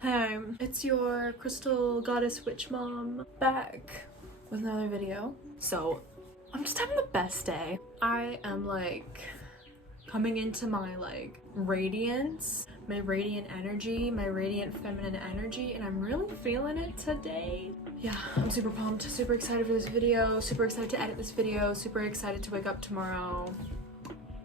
Hey, it's your crystal goddess witch mom back with another video. So I'm just having the best day. I am like coming into my like radiance, my radiant energy, my radiant feminine energy, and I'm really feeling it today. Yeah, I'm super pumped, super excited for this video, super excited to edit this video, super excited to wake up tomorrow.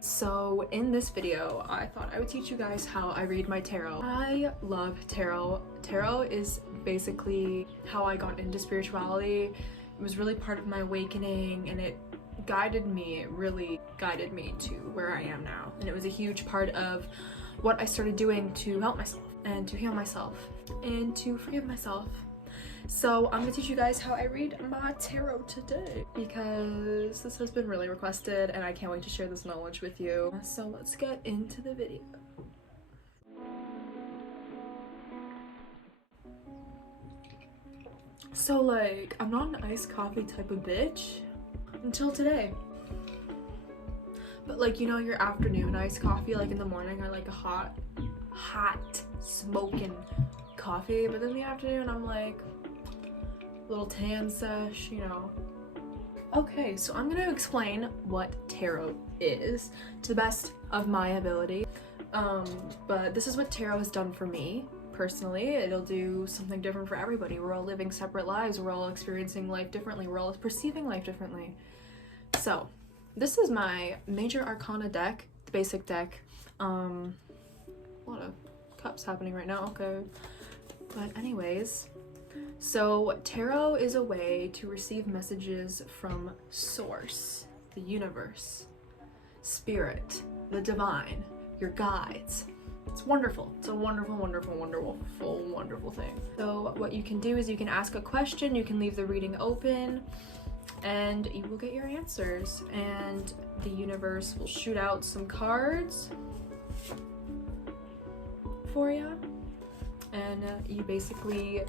So in this video, I thought I would teach you guys how I read my tarot. I love tarot. Tarot is basically how I got into spirituality. It was really part of my awakening, and it guided me, it really guided me to where I am now. And it was a huge part of what I started doing to help myself and to heal myself and to forgive myself. So I'm gonna teach you guys how I read my tarot today because this has been really requested and I can't wait to share this knowledge with you. So let's get into the video. So like, I'm not an iced coffee type of bitch until today. But like, you know, your afternoon iced coffee, like in the morning I like a hot smoking coffee, but in the afternoon I'm like little tan sesh, you know. Okay, so I'm gonna explain what tarot is to the best of my ability. But this is what tarot has done for me personally. It'll do something different for everybody. We're all living separate lives, we're all experiencing life differently, we're all perceiving life differently. So this is my major arcana deck, the basic deck. A lot of cups happening right now, okay. But anyways, so tarot is a way to receive messages from source, the universe, spirit, the divine, your guides. It's wonderful. It's a wonderful, wonderful, wonderful, wonderful thing. So what you can do is you can ask a question, you can leave the reading open, and you will get your answers. And the universe will shoot out some cards for you. And you basically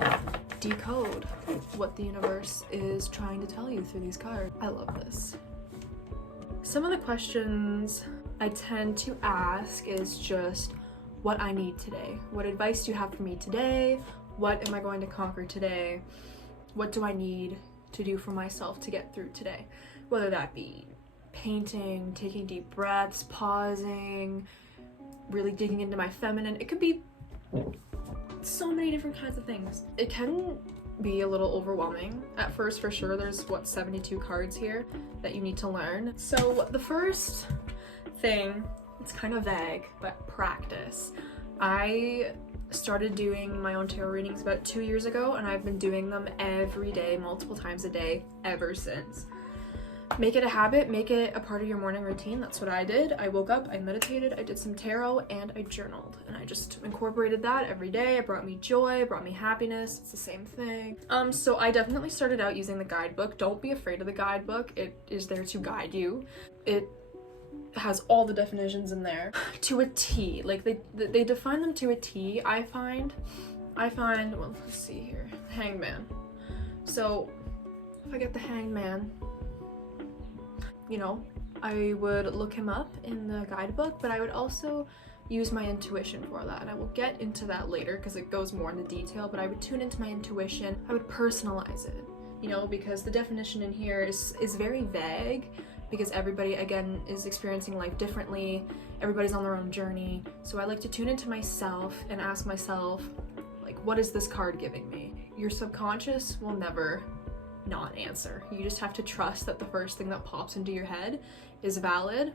decode what the universe is trying to tell you through these cards. I love this. Some of the questions I tend to ask is just what I need today. What advice do you have for me today? What am I going to conquer today? What do I need to do for myself to get through today? Whether that be painting, taking deep breaths, pausing, really digging into my feminine. It could be so many different kinds of things. It can be a little overwhelming at first, for sure. There's 72 cards here that you need to learn. So the first thing, it's kind of vague, but practice. I started doing my own tarot readings about 2 years ago, and I've been doing them every day, multiple times a day ever since. Make it a habit, make it a part of your morning routine. That's what I did. I woke up, I meditated, I did some tarot, and I journaled. And I just incorporated that every day. It brought me joy, it brought me happiness. It's the same thing. So I definitely started out using the guidebook. Don't be afraid of the guidebook. It is there to guide you. It has all the definitions in there to a T. Like they define them to a T. I find, well, let's see here. Hangman. So if I get the Hangman, you know, I would look him up in the guidebook, but I would also use my intuition for that, and I will get into that later because it goes more into detail. But I would tune into my intuition. I would personalize it, you know, because the definition in here is very vague, because everybody, again, is experiencing life differently. Everybody's on their own journey. So I like to tune into myself and ask myself, like, what is this card giving me? Your subconscious will never not answer. You just have to trust that the first thing that pops into your head is valid,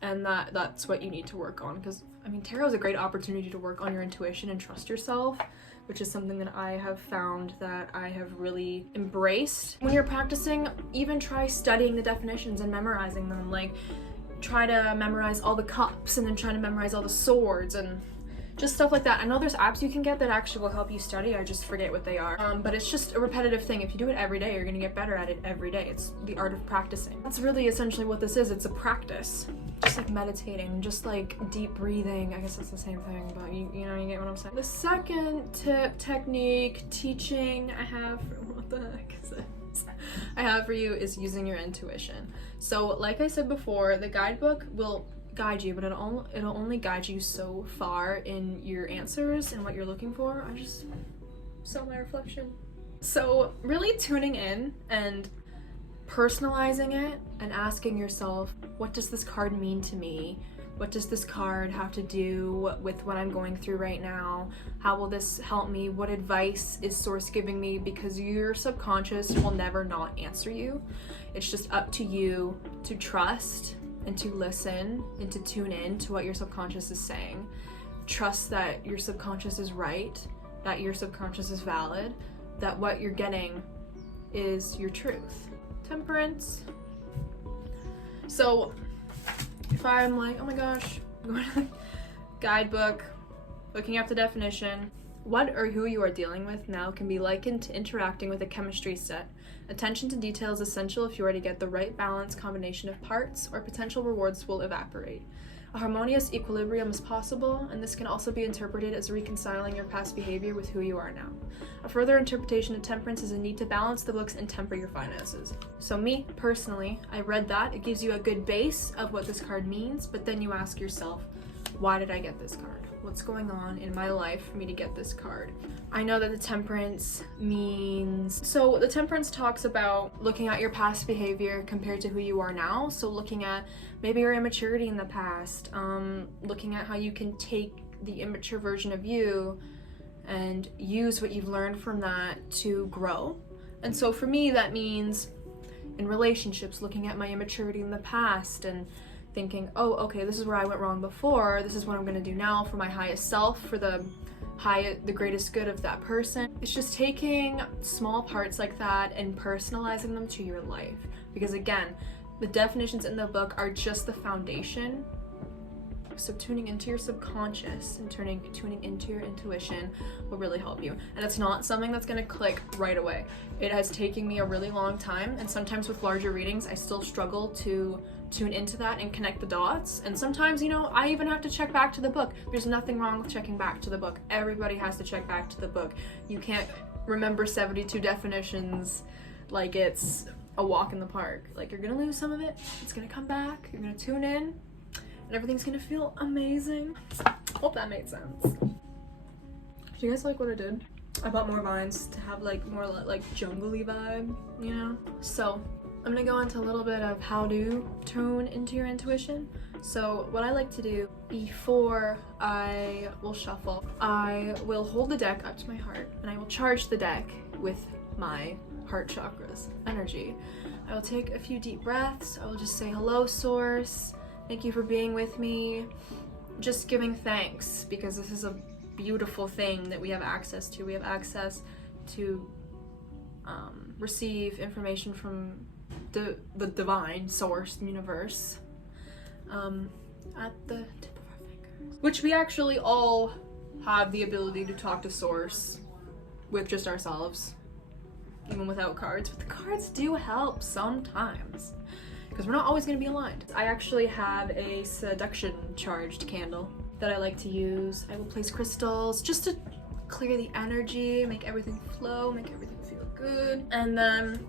and that's what you need to work on. Because I mean, tarot is a great opportunity to work on your intuition and trust yourself, which is something that I have found that I have really embraced. When you're practicing, even try studying the definitions and memorizing them. Like, try to memorize all the cups and then try to memorize all the swords and just stuff like that. I know there's apps you can get that actually will help you study. I just forget what they are. But it's just a repetitive thing. If you do it every day, you're gonna get better at it every day. It's the art of practicing. That's really essentially what this is. It's a practice. Just like meditating, just like deep breathing. I guess it's the same thing, but you know, you get what I'm saying. The second tip, technique, teaching I have, what the heck is this? I have for you is using your intuition. So like I said before, the guidebook will guide you, but it'll only guide you so far in your answers and what you're looking for. I just saw my reflection. So really tuning in and personalizing it and asking yourself, what does this card mean to me? What does this card have to do with what I'm going through right now? How will this help me? What advice is Source giving me? Because your subconscious will never not answer you. It's just up to you to trust and to listen and to tune in to what your subconscious is saying. Trust that your subconscious is right, that your subconscious is valid, that what you're getting is your truth. Temperance. So if I'm like, oh my gosh, I'm going to the guidebook, looking up the definition, what or who you are dealing with now can be likened to interacting with a chemistry set. Attention to detail is essential if you are to get the right balance combination of parts, or potential rewards will evaporate. A harmonious equilibrium is possible, and this can also be interpreted as reconciling your past behavior with who you are now. A further interpretation of temperance is a need to balance the books and temper your finances. So me, personally, I read that. It gives you a good base of what this card means, but then you ask yourself, why did I get this card? What's going on in my life for me to get this card? I know that the temperance means... So the temperance talks about looking at your past behavior compared to who you are now. So looking at maybe your immaturity in the past, looking at how you can take the immature version of you and use what you've learned from that to grow. And so for me, that means in relationships, looking at my immaturity in the past and thinking, oh, okay, this is where I went wrong before, this is what I'm gonna do now for my highest self, for the greatest good of that person. It's just taking small parts like that and personalizing them to your life. Because again, the definitions in the book are just the foundation. So tuning into your subconscious and tuning into your intuition will really help you. And it's not something that's gonna click right away. It has taken me a really long time, and sometimes with larger readings, I still struggle to tune into that and connect the dots. And sometimes, you know, I even have to check back to the book. There's nothing wrong with checking back to the book. Everybody has to check back to the book. You can't remember 72 definitions like it's a walk in the park. Like, you're gonna lose some of it, it's gonna come back, you're gonna tune in, and everything's gonna feel amazing. Hope that made sense. Do you guys like what I did? I bought more vines to have like more like jungle-y vibe, you know? So I'm gonna go into a little bit of how to tune into your intuition. So what I like to do before I will shuffle, I will hold the deck up to my heart and I will charge the deck with my heart chakras energy. I will take a few deep breaths. I will just say, hello, Source. Thank you for being with me. Just giving thanks, because this is a beautiful thing that we have access to. We have access to receive information from the divine source, the universe, at the tip of our fingers. Which we actually all have the ability to talk to source with just ourselves, even without cards. But the cards do help sometimes, because we're not always going to be aligned. I actually have a seduction charged candle that I like to use. I will place crystals just to clear the energy, make everything flow, make everything feel good. And then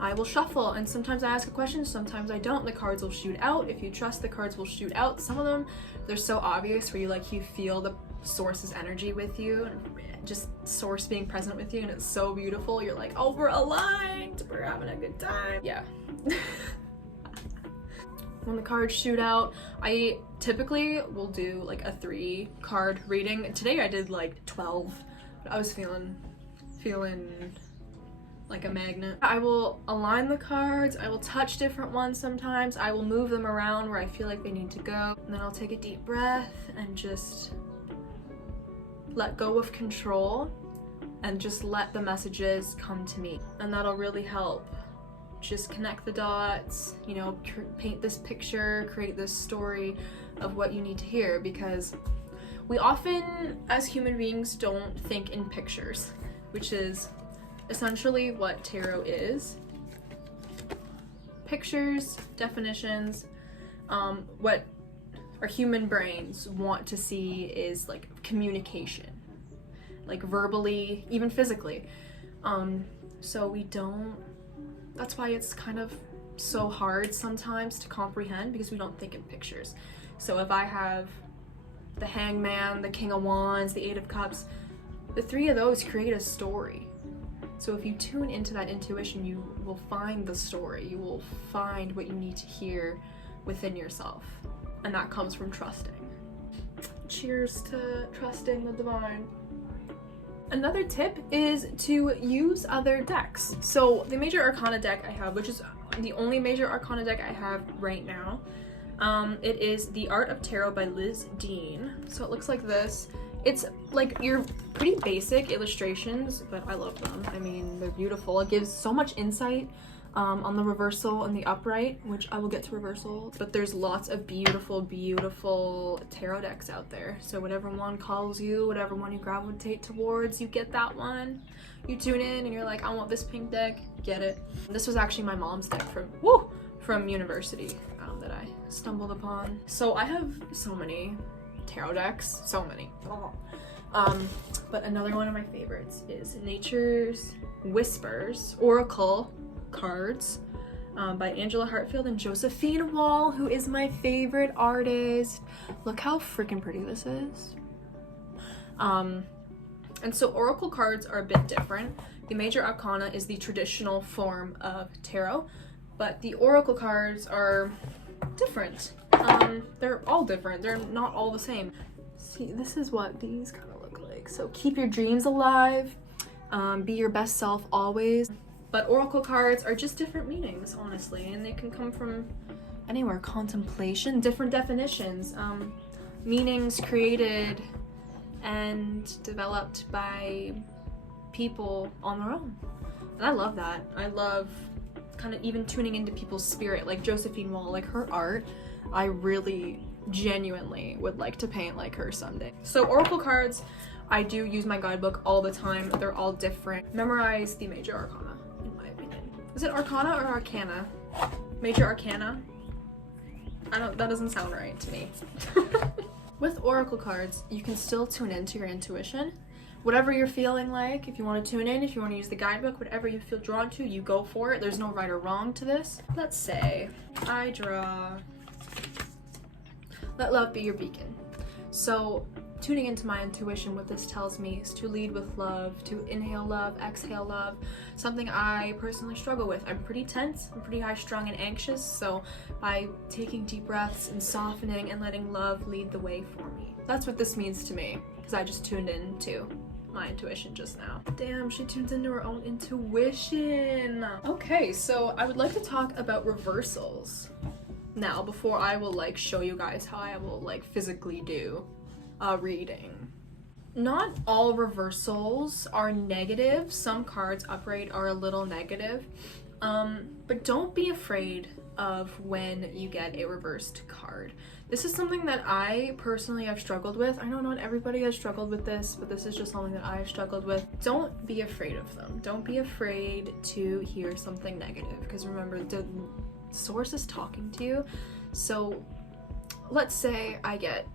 I will shuffle, and sometimes I ask a question, sometimes I don't. The cards will shoot out. If you trust, the cards will shoot out. Some of them, they're so obvious where you feel the source's energy with you, and just source being present with you, and it's so beautiful. You're like, oh, we're aligned, we're having a good time. Yeah. When the cards shoot out, I typically will do like a 3-card reading. Today I did like 12. I was feeling like a magnet. I will align the cards, I will touch different ones sometimes, I will move them around where I feel like they need to go, and then I'll take a deep breath and just let go of control and just let the messages come to me. And that'll really help. Just connect the dots, you know, paint this picture, create this story of what you need to hear, because we often, as human beings, don't think in pictures, which is essentially what tarot is. Pictures, definitions, what our human brains want to see is like communication, like verbally, even physically. So we don't, that's why it's kind of so hard sometimes to comprehend, because we don't think in pictures. So if I have the Hangman, the King of Wands, the Eight of Cups, the three of those create a story. So if you tune into that intuition, you will find the story. You will find what you need to hear within yourself. And that comes from trusting. Cheers to trusting the divine. Another tip is to use other decks. So the Major Arcana deck I have, which is the only Major Arcana deck I have right now, it is The Art of Tarot by Liz Dean. So it looks like this. It's like your pretty basic illustrations, but I love them. I mean, they're beautiful. It gives so much insight on the reversal and the upright, which I will get to reversal. But there's lots of beautiful, beautiful tarot decks out there. So whatever one calls you, whatever one you gravitate towards, you get that one. You tune in and you're like, I want this pink deck, get it. This was actually my mom's deck from university that I stumbled upon. So I have so many tarot decks, so many. But another one of my favorites is Nature's Whispers Oracle cards by Angela Hartfield and Josephine Wall, who is my favorite artist. Look how freaking pretty this is. And so oracle cards are a bit different. The Major Arcana is the traditional form of tarot, but the oracle cards are different. They're all different. They're not all the same. See, this is what these kind of look like. So keep your dreams alive, be your best self always. But oracle cards are just different meanings, honestly, and they can come from anywhere. Contemplation, different definitions, meanings created and developed by people on their own. And I love that. I love kind of even tuning into people's spirit, like Josephine Wall, like her art. I really genuinely would like to paint like her someday. So oracle cards, I do use my guidebook all the time. They're all different. Memorize the Major Arcana, in my opinion. Is it Arcana or Arcana? Major Arcana? That doesn't sound right to me. With oracle cards, you can still tune into your intuition. Whatever you're feeling like, if you want to tune in, if you want to use the guidebook, whatever you feel drawn to, you go for it. There's no right or wrong to this. Let's say I draw Let Love Be Your Beacon. So tuning into my intuition, what this tells me is to lead with love, to inhale love, exhale love, something I personally struggle with. I'm pretty tense, I'm pretty high strung and anxious, so by taking deep breaths and softening and letting love lead the way for me. That's what this means to me, because I just tuned into my intuition just now. Damn, she tunes into her own intuition. Okay, so I would like to talk about reversals now before I will like show you guys how I will like physically do a reading. Not all reversals are negative. Some cards upright are a little negative, but don't be afraid of when you get a reversed card. This is something that I personally have struggled with. I know not everybody has struggled with this, but this is just something that I've struggled with. Don't be afraid of them. Don't be afraid to hear something negative, because remember, the source is talking to you. So let's say I get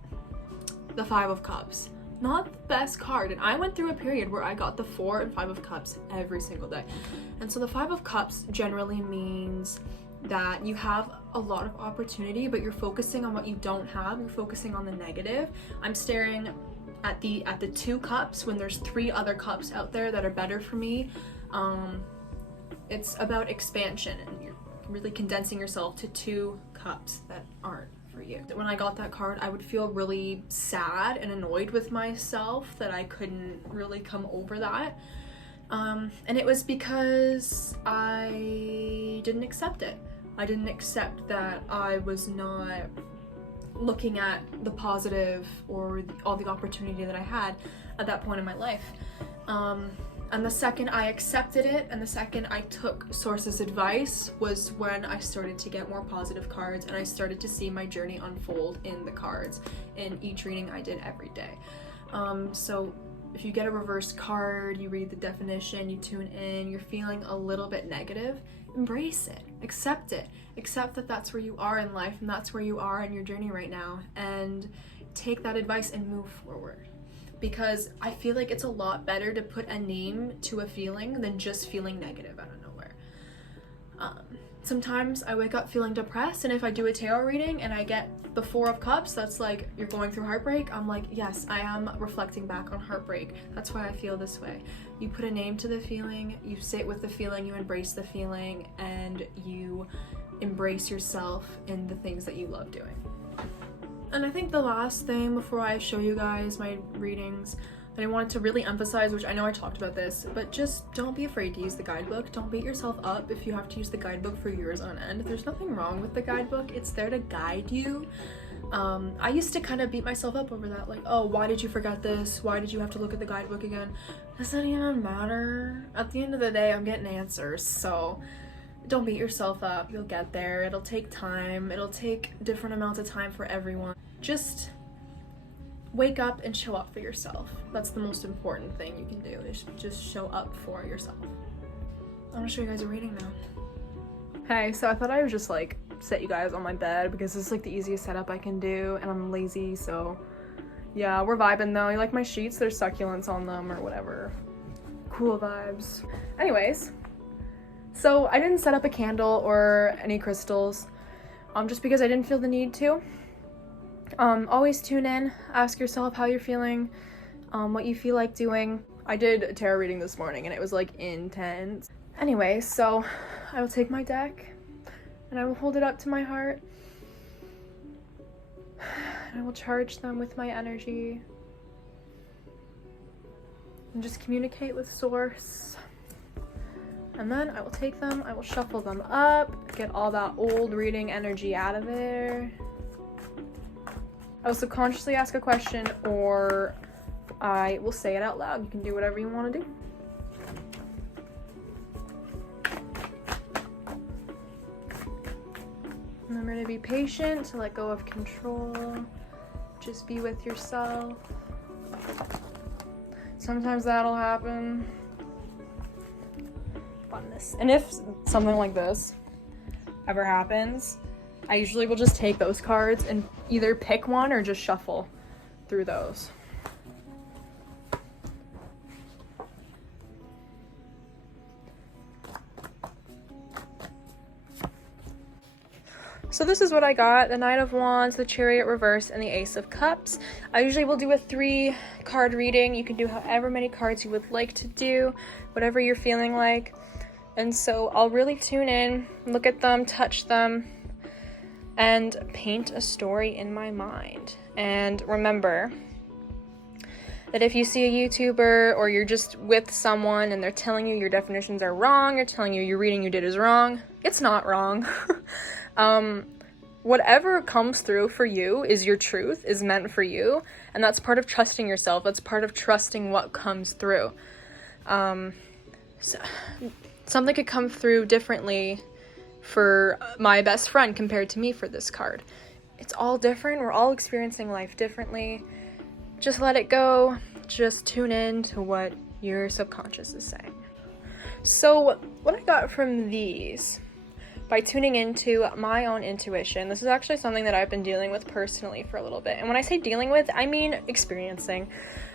the Five of Cups. Not the best card, and I went through a period where I got the Four and Five of Cups every single day. And so the Five of Cups generally means that you have a lot of opportunity, but you're focusing on what you don't have. You're focusing on the negative. I'm staring at the two cups when there's three other cups out there that are better for me. It's about expansion, and you're really condensing yourself to two cups that aren't for you. When I got that card, I would feel really sad and annoyed with myself that I couldn't really come over that. And it was because I didn't accept it. I didn't accept that I was not looking at the positive or all the opportunity that I had at that point in my life. And the second I accepted it and the second I took Source's advice was when I started to get more positive cards, and I started to see my journey unfold in the cards in each reading I did every day. So if you get a reversed card, you read the definition, you tune in, you're feeling a little bit negative, embrace it, accept that that's where you are in life and that's where you are in your journey right now, and take that advice and move forward. Because I feel like it's a lot better to put a name to a feeling than just feeling negative out of nowhere. Sometimes I wake up feeling depressed, and if I do a tarot reading and I get the Four of Cups, that's like, you're going through heartbreak. I'm like, yes, I am reflecting back on heartbreak. That's why I feel this way. You put a name to the feeling, you sit with the feeling, you embrace the feeling, and you embrace yourself in the things that you love doing. And I think the last thing before I show you guys my readings that I wanted to really emphasize, which I know I talked about this, but just don't be afraid to use the guidebook. Don't beat yourself up if you have to use the guidebook for years on end. There's nothing wrong with the guidebook. It's there to guide you. I used to kind of beat myself up over that, like, oh, why did you forget this? Why did you have to look at the guidebook again? Doesn't even matter. At the end of the day, I'm getting answers, so don't beat yourself up. You'll get there. It'll take time. It'll take different amounts of time for everyone. Just wake up and show up for yourself. That's the most important thing you can do, is just show up for yourself. I'm gonna show you guys a reading now. Hey, so I thought I would just like set you guys on my bed because this is like the easiest setup I can do, and I'm lazy, so yeah, we're vibing though. You like my sheets? There's succulents on them or whatever. Cool vibes. Anyways, so I didn't set up a candle or any crystals, just because I didn't feel the need to. Always tune in, ask yourself how you're feeling, what you feel like doing. I did a tarot reading this morning and it was like intense. Anyway, so I will take my deck and I will hold it up to my heart and I will charge them with my energy and just communicate with source. And then I will take them, I will shuffle them up, get all that old reading energy out of there. I will subconsciously ask a question, or I will say it out loud. You can do whatever you want to do. Remember to be patient, to let go of control. Just be with yourself. Sometimes that'll happen. Funness. And if something like this ever happens, I usually will just take those cards and either pick one or just shuffle through those. So this is what I got: the Knight of Wands, the Chariot reverse, and the Ace of Cups. I usually will do a 3-card reading. You can do however many cards you would like to do, whatever you're feeling like. And so I'll really tune in, look at them, touch them, and paint a story in my mind. And remember that if you see a YouTuber or you're just with someone and they're telling you your definitions are wrong, or telling you your reading you did is wrong, it's not wrong. Whatever comes through for you is your truth, is meant for you, and that's part of trusting yourself. That's part of trusting what comes through. So, something could come through differently for my best friend compared to me for this card. It's all different. We're all experiencing life differently. Just let it go. Just tune in to what your subconscious is saying. So what I got from these, by tuning into my own intuition, this is actually something that I've been dealing with personally for a little bit. And when I say dealing with, I mean experiencing.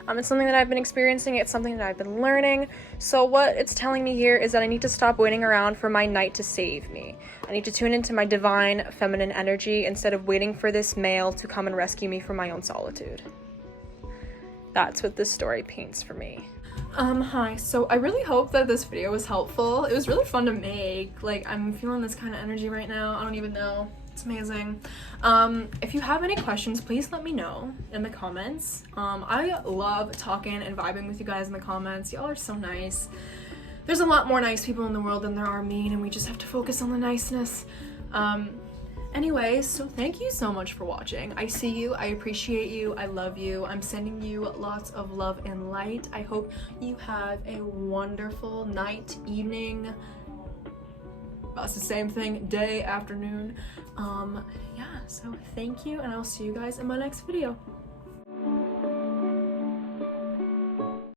It's something that I've been experiencing. It's something that I've been learning. So what it's telling me here is that I need to stop waiting around for my knight to save me. I need to tune into my divine feminine energy instead of waiting for this male to come and rescue me from my own solitude. That's what this story paints for me. Hi. So I really hope that this video was helpful. It was really fun to make. Like, I'm feeling this kind of energy right now. I don't even know. It's amazing. If you have any questions, please let me know in the comments. I love talking and vibing with you guys in the comments. Y'all are so nice. There's a lot more nice people in the world than there are mean, and we just have to focus on the niceness. Anyways, so thank you so much for watching. I see you, I appreciate you, I love you. I'm sending you lots of love and light. I hope you have a wonderful night, evening, that's the same thing, day, afternoon. Yeah, so thank you, and I'll see you guys in my next video.